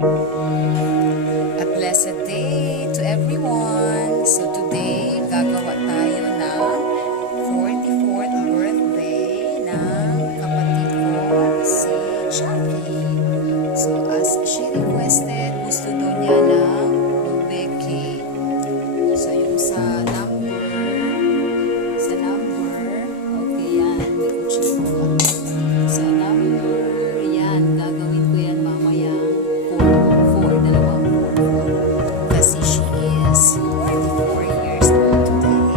A blessed day to everyone! So today, gagawa tayo ng 44th birthday ng kapatid ko, si Jacky. So as she requested, gusto daw niya ng ube cake. So yung okay yan, may kutsilo. Sa number, yan, gagawin ko yan mamaya. 4, dalawang 4. Kasi she is 44 years old today.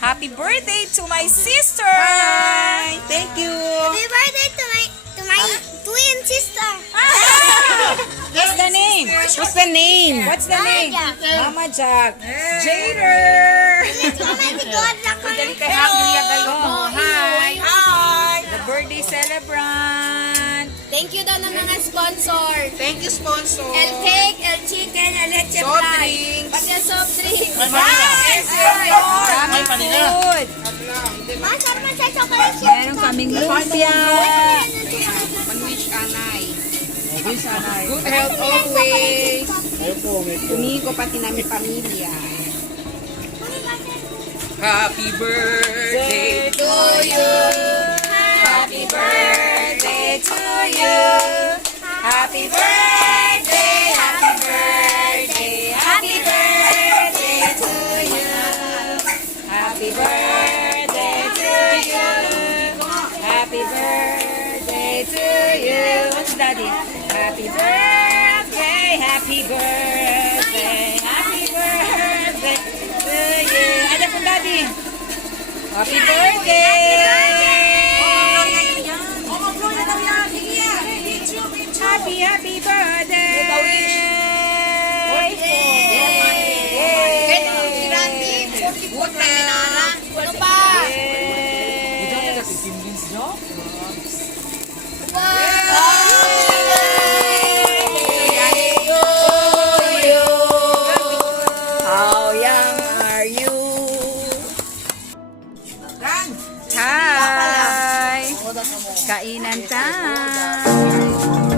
Happy birthday to my sister! Hi! Thank you! Happy birthday to my twin sister. What's the name? What's the name? What's the name? Jack. Mama Jack. Jader! Oh, hi! The birthday celebrant. Thank you daw ng mga sponsor. Thank you, sponsor. El cake, el chicken, el leche Soft flan. drinks. Pati ang soft drinks. Daming food. Masarap man sa chocolate chip. Meron kaming lumpia. Manwich anay. Sanay. Good health always. Tumigo pati namin pamilya. Happy birthday to you. Happy birthday to you. Happy birthday, happy birthday, happy birthday to you. Happy birthday to you. Happy birthday to you. What's daddy? Happy birthday, happy birthday, happy birthday to you. Ano po daddy? Happy birthday. Happy birthday! Ano pa? How young are you? Hi! Kainan time!